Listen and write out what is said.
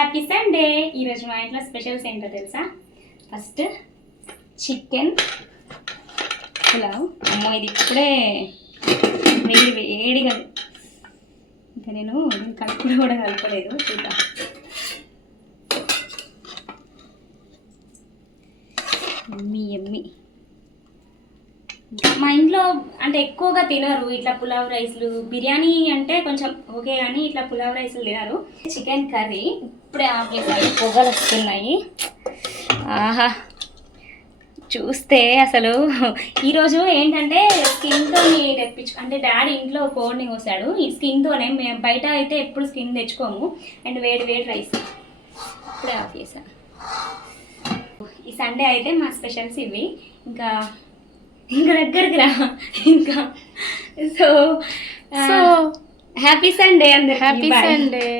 Happy Sunday. ఈరోజు మా ఇంట్లో స్పెషల్స్ ఏంటో తెలుసా? First chicken pulao. అమ్మో ఇది ఇప్పుడే వేడి వేడిగా, ఇంకా నేను కలుపులో కూడా కలపలేదు, చూద్దాం. ఎమ్మి ఎమ్మి. మా ఇంట్లో అంటే ఎక్కువగా తినరు ఇట్లా పులావ్ రైస్లు. బిర్యానీ అంటే కొంచెం ఓకే కానీ ఇట్లా పులావ్ రైస్లు తినరు. చికెన్ కర్రీ ఇప్పుడే ఆఫ్ చేశాను, పొగలు వస్తున్నాయి. ఆహా, చూస్తే అసలు ఈరోజు ఏంటంటే స్కిన్తో తెప్పించు, అంటే డాడీ ఇంట్లో కోడిని కోసాడు. ఈ స్కిన్తోనే, మేము బయట అయితే ఎప్పుడు స్కిన్ తెచ్చుకోము. అండ్ వేడి వేడి రైస్ ఇప్పుడే ఆఫ్ చేశాను. ఈ సండే అయితే మా స్పెషల్స్ ఇవి. ఇంకా దగ్గరికి రా. ఇంకా సో హ్యాపీ సండే అందరికి. Happy Sunday.